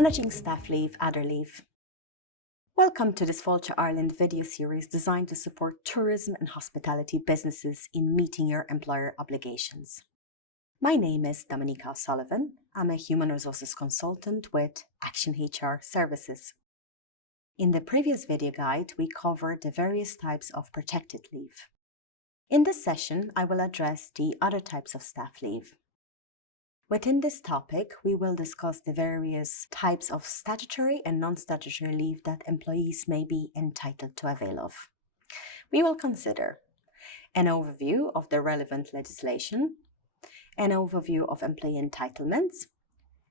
Managing Staff Leave, Other Leave. Welcome to this Fáilte Ireland video series designed to support tourism and hospitality businesses in meeting your employer obligations. My name is Dominica O'Sullivan. I'm a human resources consultant with Action HR Services. In the previous video guide, we covered the various types of protected leave. In this session, I will address the other types of staff leave. Within this topic, we will discuss the various types of statutory and non-statutory leave that employees may be entitled to avail of. We will consider an overview of the relevant legislation, an overview of employee entitlements,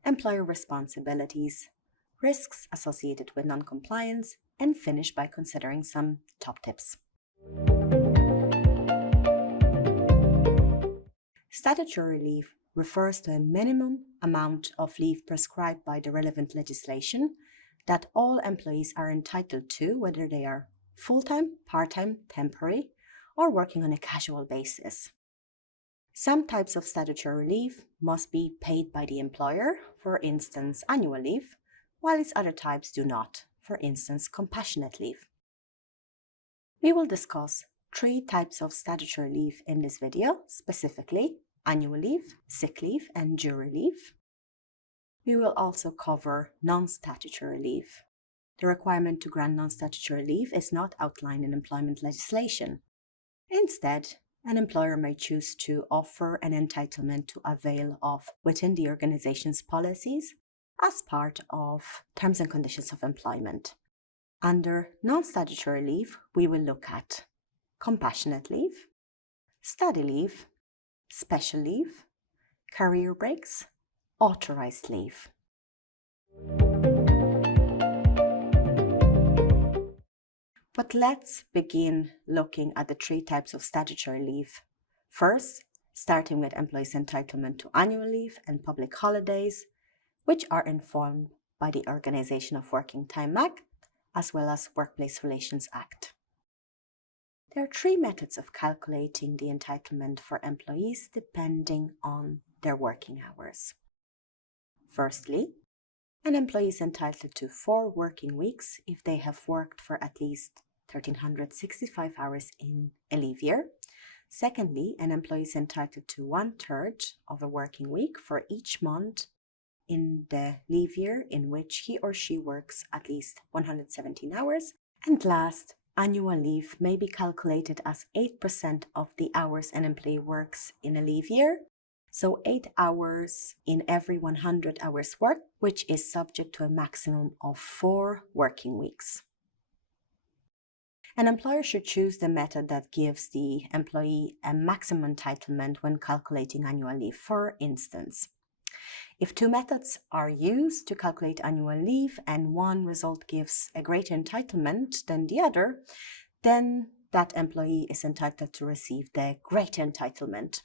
employer responsibilities, risks associated with non-compliance, and finish by considering some top tips. Statutory leave refers to a minimum amount of leave prescribed by the relevant legislation that all employees are entitled to, whether they are full-time, part-time, temporary, or working on a casual basis. Some types of statutory leave must be paid by the employer, for instance, annual leave, while its other types do not, for instance, compassionate leave. We will discuss 3 types of statutory leave in this video, specifically annual leave, sick leave, and jury leave. We will also cover non-statutory leave. The requirement to grant non-statutory leave is not outlined in employment legislation. Instead, an employer may choose to offer an entitlement to avail of within the organization's policies as part of terms and conditions of employment. Under non-statutory leave, we will look at compassionate leave, study leave, special leave, career breaks, authorized leave. But let's begin looking at the 3 types of statutory leave. First, starting with employees' entitlement to annual leave and public holidays, which are informed by the Organisation of Working Time Act as well as Workplace Relations Act. There are 3 methods of calculating the entitlement for employees depending on their working hours. Firstly, an employee is entitled to 4 working weeks if they have worked for at least 1,365 hours in a leave year. Secondly, an employee is entitled to 1/3 of a working week for each month in the leave year in which he or she works at least 117 hours. And last, annual leave may be calculated as 8% of the hours an employee works in a leave year, so 8 hours in every 100 hours worked, which is subject to a maximum of 4 working weeks. An employer should choose the method that gives the employee a maximum entitlement when calculating annual leave. For instance, if 2 methods are used to calculate annual leave and one result gives a greater entitlement than the other, then that employee is entitled to receive the greater entitlement.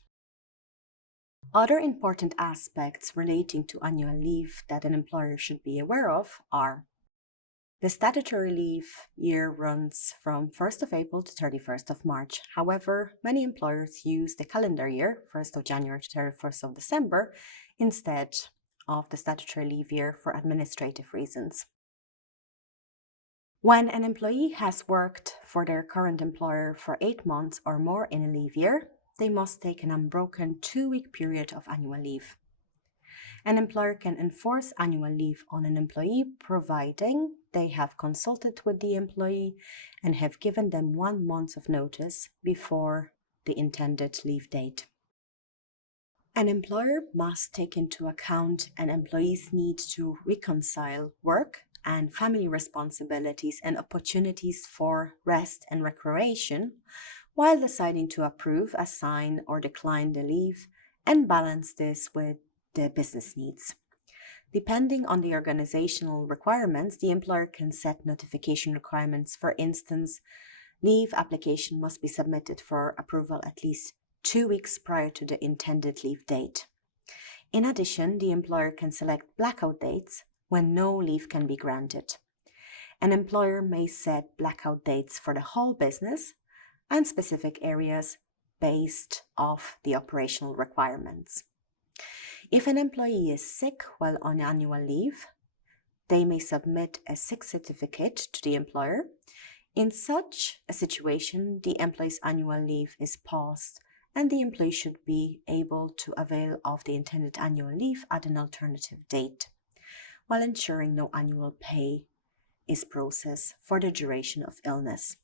Other important aspects relating to annual leave that an employer should be aware of are: the statutory leave year runs from 1st of April to 31st of March. However, many employers use the calendar year, 1st of January to 31st of December, instead of the statutory leave year for administrative reasons. When an employee has worked for their current employer for 8 months or more in a leave year, they must take an unbroken 2-week period of annual leave. An employer can enforce annual leave on an employee providing they have consulted with the employee and have given them 1 month of notice before the intended leave date. An employer must take into account an employee's need to reconcile work and family responsibilities and opportunities for rest and recreation while deciding to approve, assign, or decline the leave, and balance this with the business needs. Depending on the organizational requirements, the employer can set notification requirements. For instance, leave application must be submitted for approval at least 2 weeks prior to the intended leave date. In addition, the employer can select blackout dates when no leave can be granted. An employer may set blackout dates for the whole business and specific areas based off the operational requirements. If an employee is sick while on annual leave, they may submit a sick certificate to the employer. In such a situation, the employee's annual leave is paused and the employee should be able to avail of the intended annual leave at an alternative date, while ensuring no annual pay is processed for the duration of illness.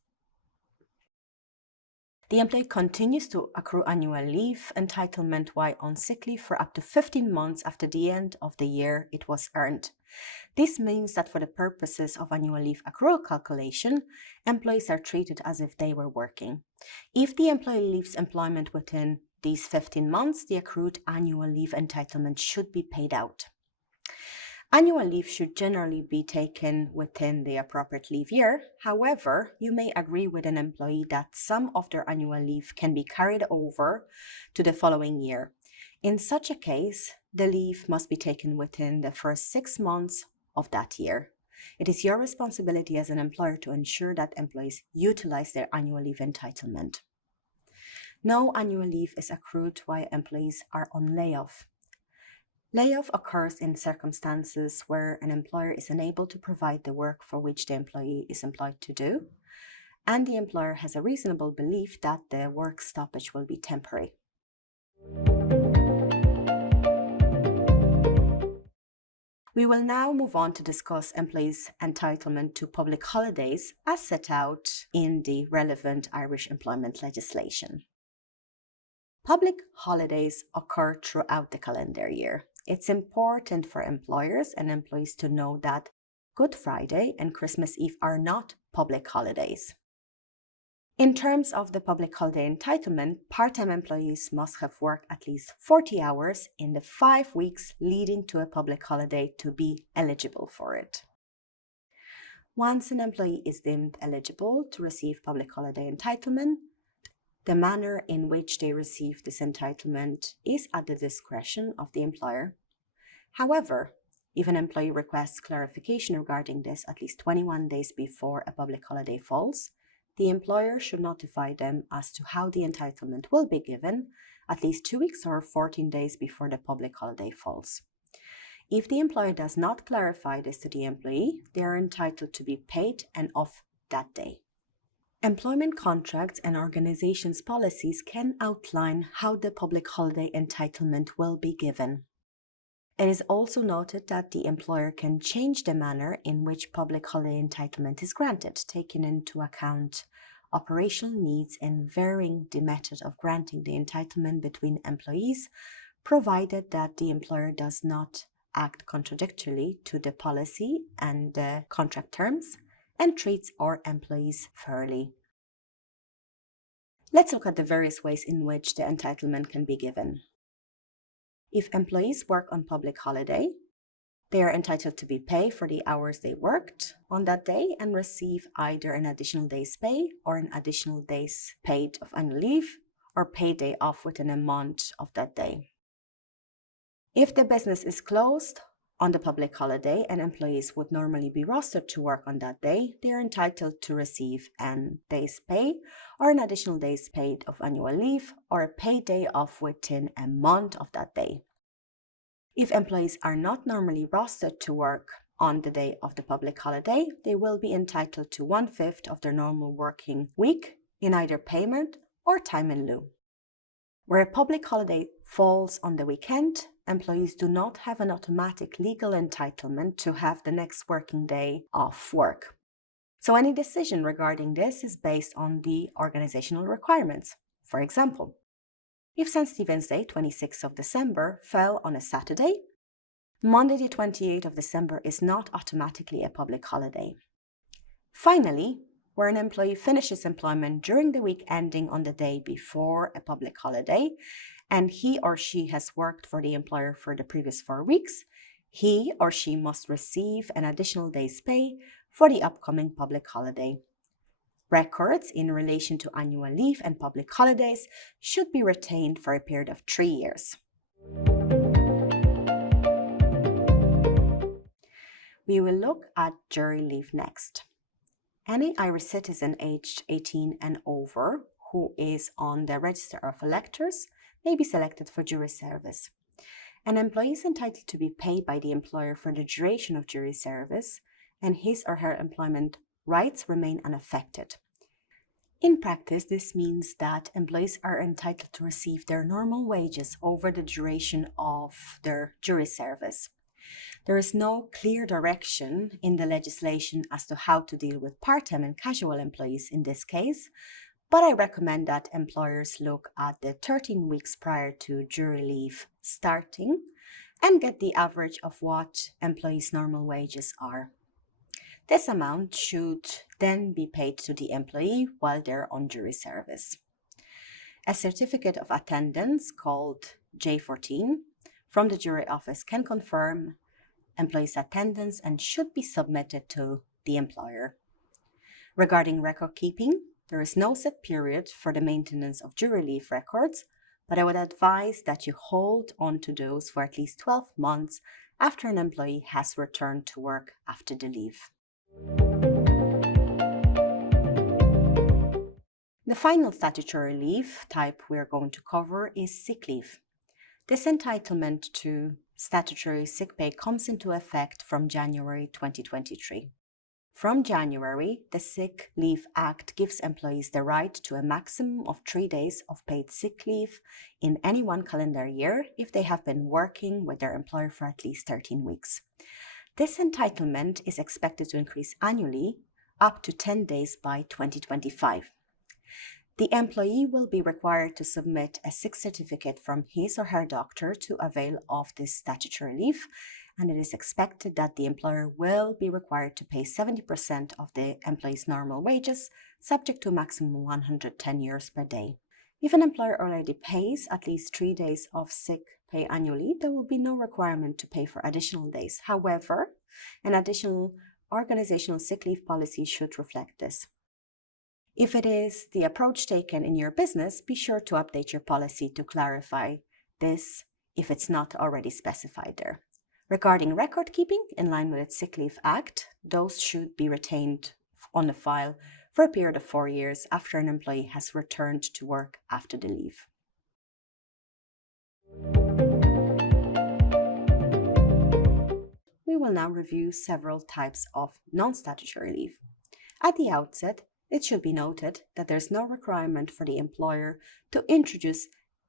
The employee continues to accrue annual leave entitlement while on sick leave for up to 15 months after the end of the year it was earned. This means that for the purposes of annual leave accrual calculation, employees are treated as if they were working. If the employee leaves employment within these 15 months, the accrued annual leave entitlement should be paid out. Annual leave should generally be taken within the appropriate leave year. However, you may agree with an employee that some of their annual leave can be carried over to the following year. In such a case, the leave must be taken within the first 6 months of that year. It is your responsibility as an employer to ensure that employees utilize their annual leave entitlement. No annual leave is accrued while employees are on layoff. Layoff occurs in circumstances where an employer is unable to provide the work for which the employee is employed to do, and the employer has a reasonable belief that the work stoppage will be temporary. We will now move on to discuss employees' entitlement to public holidays as set out in the relevant Irish employment legislation. Public holidays occur throughout the calendar year. It's important for employers and employees to know that Good Friday and Christmas Eve are not public holidays. In terms of the public holiday entitlement, part-time employees must have worked at least 40 hours in the 5 weeks leading to a public holiday to be eligible for it. Once an employee is deemed eligible to receive public holiday entitlement, the manner in which they receive this entitlement is at the discretion of the employer. However, if an employee requests clarification regarding this at least 21 days before a public holiday falls, the employer should notify them as to how the entitlement will be given at least 2 weeks or 14 days before the public holiday falls. If the employer does not clarify this to the employee, they are entitled to be paid and off that day. Employment contracts and organizations' policies can outline how the public holiday entitlement will be given. It is also noted that the employer can change the manner in which public holiday entitlement is granted, taking into account operational needs and varying the method of granting the entitlement between employees, provided that the employer does not act contradictorily to the policy and the contract terms, and treats all employees fairly. Let's look at the various ways in which the entitlement can be given. If employees work on public holiday, they are entitled to be paid for the hours they worked on that day and receive either an additional day's pay or an additional day's paid of annual leave or paid day off within a month of that day. If the business is closed on the public holiday and employees would normally be rostered to work on that day, they are entitled to receive an day's pay or an additional day's paid of annual leave or a paid day off within a month of that day. If employees are not normally rostered to work on the day of the public holiday, they will be entitled to 1/5 of their normal working week in either payment or time in lieu. Where a public holiday falls on the weekend, employees do not have an automatic legal entitlement to have the next working day off work. So any decision regarding this is based on the organizational requirements. For example, if St. Stephen's Day, 26th of December, fell on a Saturday, Monday the 28th of December is not automatically a public holiday. Finally, where an employee finishes employment during the week ending on the day before a public holiday, and he or she has worked for the employer for the previous 4 weeks, he or she must receive an additional day's pay for the upcoming public holiday. Records in relation to annual leave and public holidays should be retained for a period of 3 years. We will look at jury leave next. Any Irish citizen aged 18 and over who is on the register of electors may be selected for jury service. An employee is entitled to be paid by the employer for the duration of jury service, and his or her employment rights remain unaffected. In practice, this means that employees are entitled to receive their normal wages over the duration of their jury service. There is no clear direction in the legislation as to how to deal with part-time and casual employees in this case, but I recommend that employers look at the 13 weeks prior to jury leave starting and get the average of what employees' normal wages are. This amount should then be paid to the employee while they're on jury service. A certificate of attendance called J14 from the jury office can confirm employees' attendance and should be submitted to the employer. Regarding record keeping, there is no set period for the maintenance of jury leave records, but I would advise that you hold on to those for at least 12 months after an employee has returned to work after the leave. The final statutory leave type we're going to cover is sick leave. This entitlement to statutory sick pay comes into effect from January 2023. From January, the Sick Leave Act gives employees the right to a maximum of 3 days of paid sick leave in any one calendar year if they have been working with their employer for at least 13 weeks. This entitlement is expected to increase annually up to 10 days by 2025. The employee will be required to submit a sick certificate from his or her doctor to avail of this statutory leave, and it is expected that the employer will be required to pay 70% of the employee's normal wages, subject to a maximum 110 euros per day. If an employer already pays at least 3 days of sick pay annually, there will be no requirement to pay for additional days. However, an additional organizational sick leave policy should reflect this. If it is the approach taken in your business, be sure to update your policy to clarify this if it's not already specified there. Regarding record keeping, in line with its Sick Leave Act, those should be retained on the file for a period of 4 years after an employee has returned to work after the leave. We will now review several types of non-statutory leave. At the outset, it should be noted that there is no requirement for the employer to introduce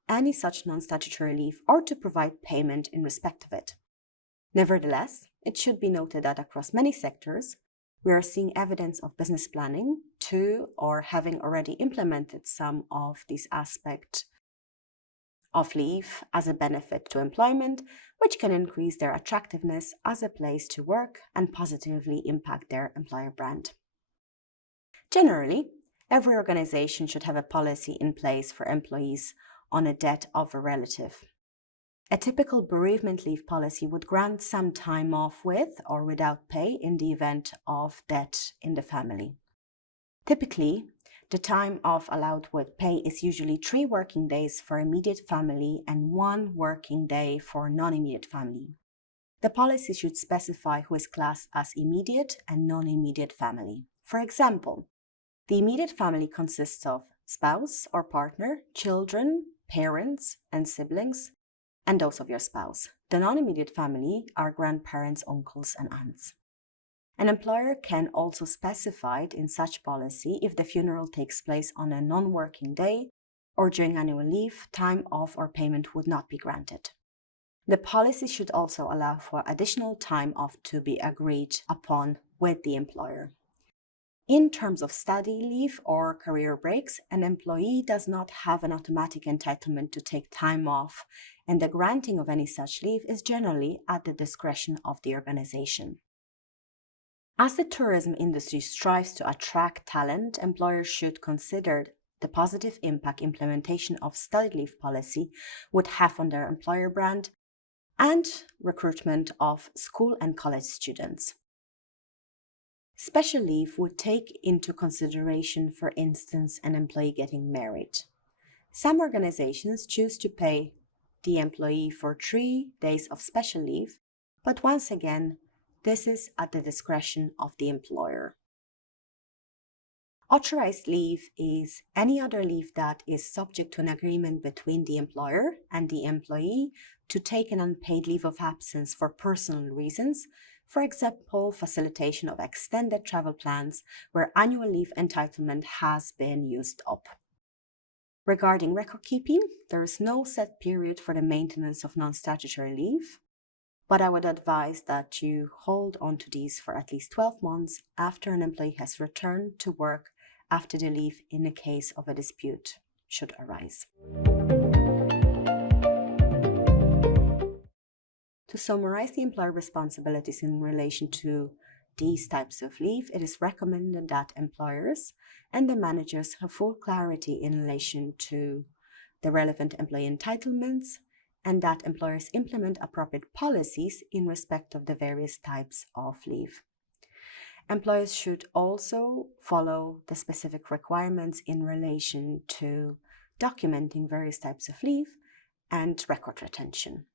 any such non-statutory leave or to provide payment in respect of it. Nevertheless, it should be noted that across many sectors, we are seeing evidence of business planning to or having already implemented some of these aspects of leave as a benefit to employment, which can increase their attractiveness as a place to work and positively impact their employer brand. Generally, every organization should have a policy in place for employees on a death of a relative. A typical bereavement leave policy would grant some time off with or without pay in the event of death in the family. Typically, the time off allowed with pay is usually 3 working days for immediate family and 1 working day for non-immediate family. The policy should specify who is classed as immediate and non-immediate family. For example, the immediate family consists of spouse or partner, children, parents, and siblings, and those of your spouse. The non-immediate family are grandparents, uncles, and aunts. An employer can also specify in such policy if the funeral takes place on a non-working day or during annual leave, time off or payment would not be granted. The policy should also allow for additional time off to be agreed upon with the employer. In terms of study leave or career breaks, an employee does not have an automatic entitlement to take time off, and the granting of any such leave is generally at the discretion of the organization. As the tourism industry strives to attract talent, employers should consider the positive impact implementation of study leave policy would have on their employer brand and recruitment of school and college students. Special leave would take into consideration, for instance, an employee getting married. Some organizations choose to pay the employee for 3 days of special leave, but once again, this is at the discretion of the employer. Authorized leave is any other leave that is subject to an agreement between the employer and the employee to take an unpaid leave of absence for personal reasons, for example, facilitation of extended travel plans where annual leave entitlement has been used up. Regarding record keeping, there is no set period for the maintenance of non-statutory leave, but I would advise that you hold on to these for at least 12 months after an employee has returned to work after the leave in the case of a dispute should arise. To summarize the employer responsibilities in relation to these types of leave, it is recommended that employers and the managers have full clarity in relation to the relevant employee entitlements and that employers implement appropriate policies in respect of the various types of leave. Employers should also follow the specific requirements in relation to documenting various types of leave and record retention.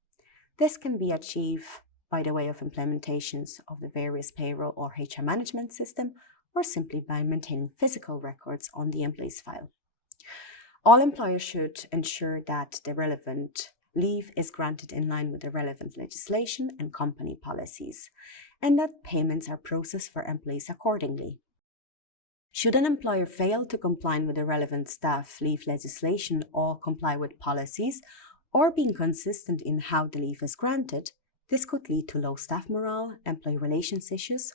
This can be achieved by the way of implementations of the various payroll or HR management system, or simply by maintaining physical records on the employee's file. All employers should ensure that the relevant leave is granted in line with the relevant legislation and company policies, and that payments are processed for employees accordingly. Should an employer fail to comply with the relevant staff leave legislation or comply with policies, or be inconsistent in how the leave is granted, this could lead to low staff morale, employee relations issues,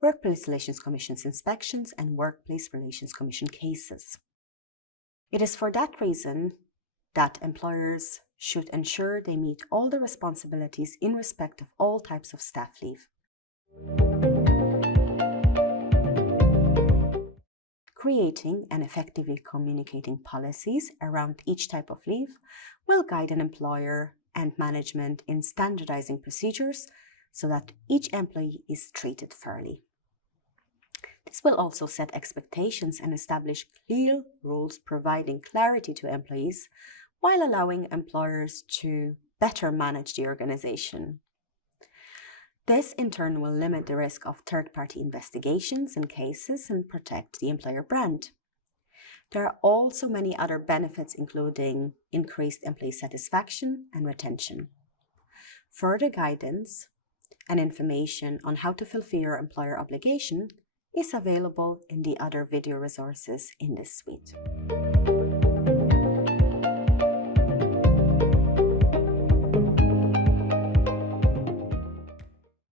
Workplace Relations Commission's inspections, and Workplace Relations Commission cases. It is for that reason that employers should ensure they meet all the responsibilities in respect of all types of staff leave. Creating and effectively communicating policies around each type of leave will guide an employer and management in standardizing procedures so that each employee is treated fairly. This will also set expectations and establish clear rules providing clarity to employees while allowing employers to better manage the organization. This, in turn, will limit the risk of third-party investigations in cases and protect the employer brand. There are also many other benefits, including increased employee satisfaction and retention. Further guidance and information on how to fulfill your employer obligation is available in the other video resources in this suite.